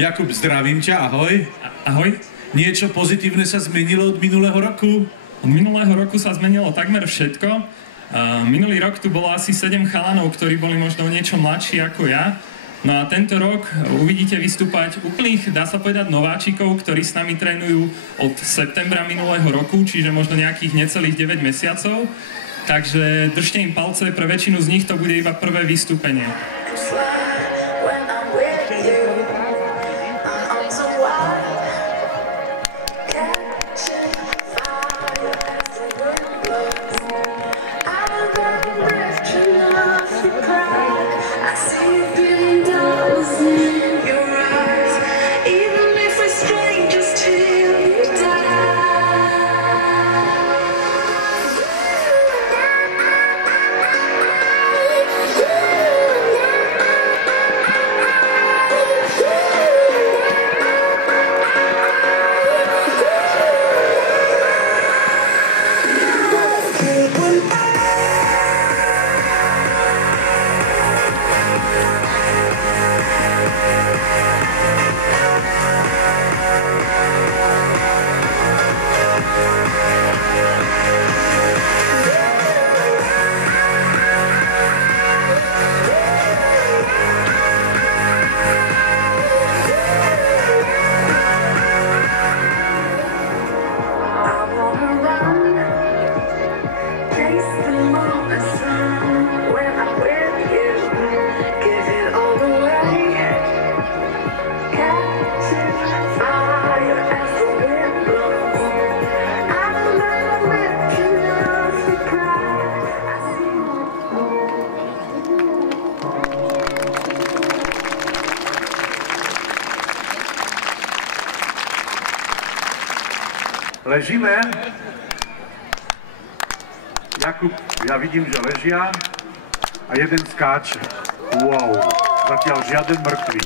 Jakub, zdravím ťa, ahoj. Ahoj. Niečo pozitívne sa zmenilo od minulého roku? Od minulého roku sa zmenilo takmer všetko. Minulý rok tu bolo asi 7 chalanov, ktorí boli možno niečo mladší ako ja. No a tento rok uvidíte vystúpať úplných, dá sa povedať, nováčikov, ktorí s nami trénujú od septembra minulého roku, čiže možno nejakých necelých 9 mesiacov. Takže držte im palce, pre väčšinu z nich to bude iba prvé vystúpenie. Ležíme. Jakub, ja vidím, že ležia a jeden skáče. Wow, zatiaľ žiaden mŕtvy.